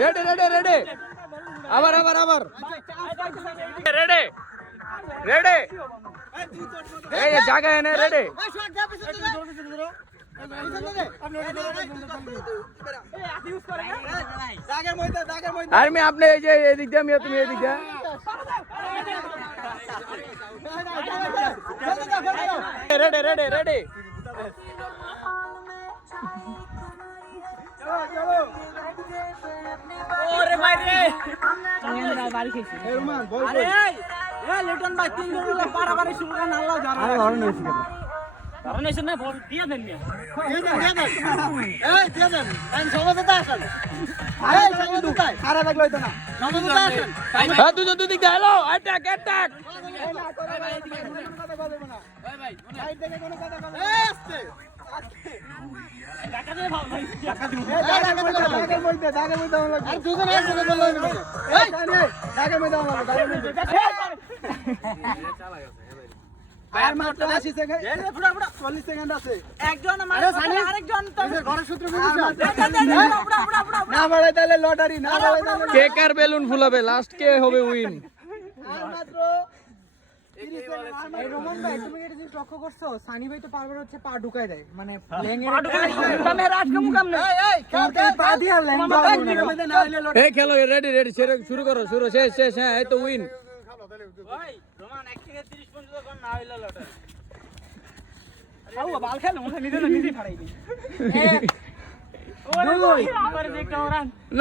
ready ready ready আবার ready ready এই জায়গা এনে রেডি আর আমি আপনি এই যে এদিক দিয়ে আমি তুমি এদিক দিয়ে রেডি রেডি রেডি ওরে ভাই রে বাড়ি খেয়েছি এ রুমান বল আরে এ লিটন ভাই তিন জন মিলে পারাপারি শুরু করেন আল্লাহ জানে আরে হরন হইছে কেন হরন হইছে না বল দিয়ে দেন মিয়া দিয়ে দেন এই দিয়ে দেন টাইম সমাজে আসেন এই সমাজে তাই আরে লাগলো তো না সমাজে আসেন হ্যাঁ দুই দিক হ্যালো অ্যাটাক অ্যাটাক এই না করে ভাই এদিকে কোনো কথা বলবো না ভাই ভাই সাইড থেকে কোনো কথা বলবো না এই আস্তে টাকা দে ভাই টাকা দিব টাকা বলতে লাগবে আর দুজন আছে বললো এই টাকা মে দাও লাগবে টাকা মে চালা গেছে আর মাত্র 80 সেকেন্ড এই ফুড়া 40 সেকেন্ড আছে একজন মারে আরেকজন তো ঘরের সূত্র বুঝিস না বাড়াই তাহলে লটারি না বাড়াই তাহলে কে কার বেলুন ফুলাবে লাস্ট কে হবে উইন আর মাত্র এই রোমান ভাই তুমি এটা জিনিস লক্ষ্য করছো সানি ভাই তো পারবার হচ্ছে পা ঢুকায় দেয় মানে লেঙ্গে তুমি রাজ কাম কাম না এই পা দিয়া লেঙ্গা এই খেলো রেডি রেডি শুরু করো শুরু শেষ হ্যাঁ এই তো উইন ভাই রোমান 1 থেকে 30 পর্যন্ত কোন না হইলো লটারি আও বাল খেলো নিজে ফাড়াই দি ওরে ভাই করে দেখতে ওরান